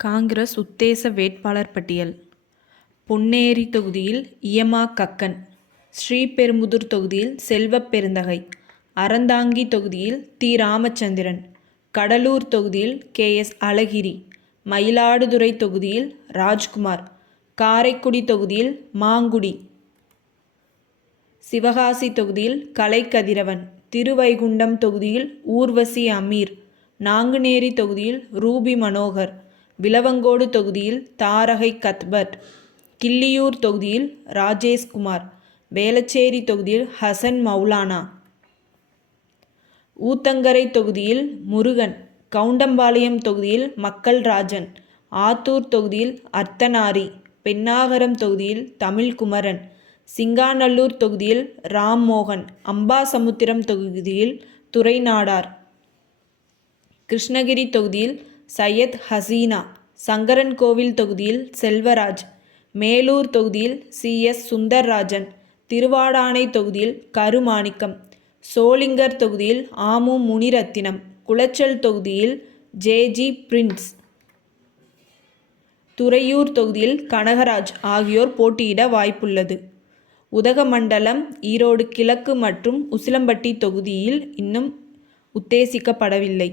காங்கிரஸ் உத்தேச வேட்பாளர் பட்டியல். பொன்னேரி தொகுதியில் இயமா கக்கன், ஸ்ரீபெரும்புதூர் தொகுதியில் செல்வப் பெருந்தகை, அறந்தாங்கி தொகுதியில் தி. ராமச்சந்திரன், கடலூர் தொகுதியில் கே.எஸ். அழகிரி, மயிலாடுதுறை தொகுதியில் ராஜ்குமார், காரைக்குடி தொகுதியில் மாங்குடி, சிவகாசி தொகுதியில் கலைக்கதிரவன், திருவைகுண்டம் தொகுதியில் ஊர்வசி அமீர், நாங்குநேரி தொகுதியில் ரூபி மனோகர், விளவங்கோடு தொகுதியில் தாரகை கத்பட், கிள்ளியூர் தொகுதியில் ராஜேஷ்குமார், வேளச்சேரி தொகுதியில் ஹசன் மௌலானா, ஊத்தங்கரை தொகுதியில் முருகன், கவுண்டம்பாளையம் தொகுதியில் மக்கள் ராஜன், ஆத்தூர் தொகுதியில் அர்த்தநாரி, பென்னாகரம் தொகுதியில் தமிழ்குமரன், சிங்காநல்லூர் தொகுதியில் ராம்மோகன், அம்பாசமுத்திரம் தொகுதியில் துரைநாடார், கிருஷ்ணகிரி தொகுதியில் சையத் ஹசீனா, சங்கரன்கோவில் தொகுதியில் செல்வராஜ், மேலூர் தொகுதியில் சி.எஸ். சுந்தர்ராஜன், திருவாடானை தொகுதியில் கருமாணிக்கம், சோளிங்கர் தொகுதியில் ஆமு முனிரத்தினம், குளச்சல் தொகுதியில் ஜே.ஜி. பிரின்ஸ், துறையூர் தொகுதியில் கனகராஜ் ஆகியோர் போட்டியிட வாய்ப்புள்ளது. உதகமண்டலம், ஈரோடு கிழக்கு மற்றும் உசிலம்பட்டி தொகுதியில் இன்னும் உத்தேசிக்கப்படவில்லை.